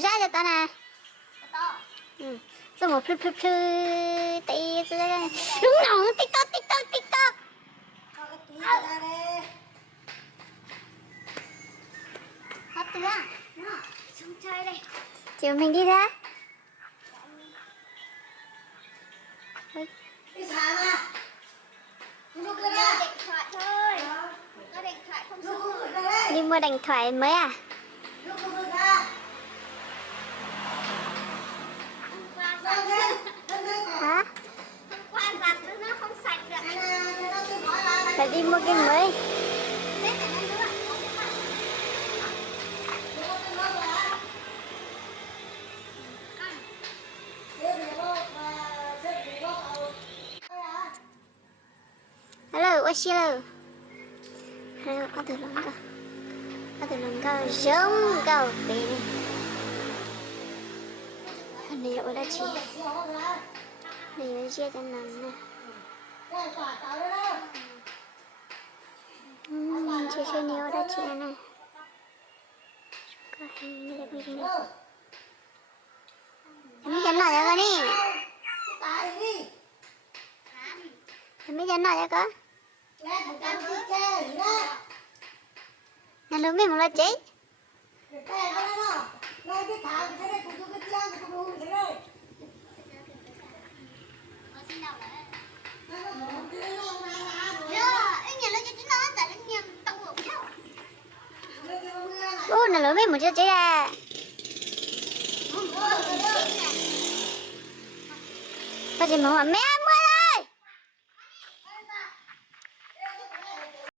ra cho ta nè. Ừ. Rồi một phư phư phư tí đúng rồi, tiktok. Hết chưa? Xuống chơi đây. Chiều mình đi ra. Đi xa mà. Lúc Điện thoại thôi. Có điện thoại không xuống. Đi mua điện thoại mới à? Lúc ra. Hả? Hôm qua giặt nó không sạch được. Phải đi mua cái mới. Hello, what's hello? Hello, có từ lần cơ. Có từ lần cơ, giống cầu về này. Hình này ở đây chị. Này ở chia cho nằm nè. Chị chơi nhiều ở đây chị này. Có hình như là bây giờ này. Em dẫn nào cho con đi. Em dẫn nào cho con. Là lúc mình một lần chết. Ô, là lúc mình một lần chết à. Có gì mà mẹ